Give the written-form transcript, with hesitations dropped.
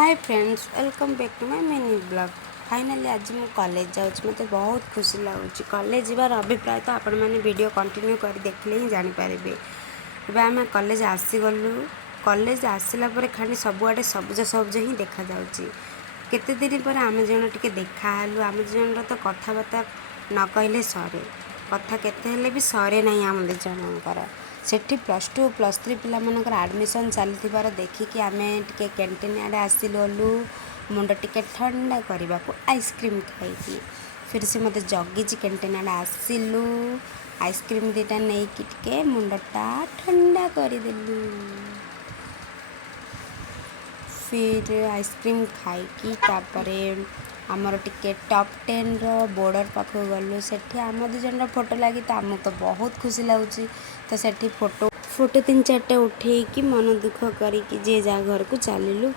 Hi friends, welcome back to my mini blog. Finally आज मैं college जाऊँ, मत बहुत खुशी लगुच। कॉलेज जीवार अभिप्राय तो आपण मैंने वीडियो कंटिन्यू कर देखले ही जानीपारे। एवं आम कॉलेज आसीगलु। कॉलेज आसला खाली सबुआडे सबुज सबुज ही देखा जाउची। केते दिन पर आम जन टिके देखालु। आम जन तो कथबार्ता न कहले सरे, कथा केते हेले भी सरे नहीं। आम दु जनकर सेठी +2 +3 पिला मनकर एडमिशन चलीथिबार देखिकी आमे टिके कैंटीन आड़े आसिलु। मुंड टिके ठंडा करने को आइसक्रीम खाई फिर से मत जगी कैंटीन आड़े आसिलु। आइसक्रीम दीटा नहीं कि टिके मुंडटा ठंडा करदेलु। फिर आइसक्रीम खाई तापरे आमर टिके टॉप 10 बॉर्डर पाख गलु। सेठी आम दु जन फोटो लगी तो आमको तो बहुत खुशी लगुच। तो सेठी फोटो 3-4टा उठे मन दुख करी जे जा घर को चलू।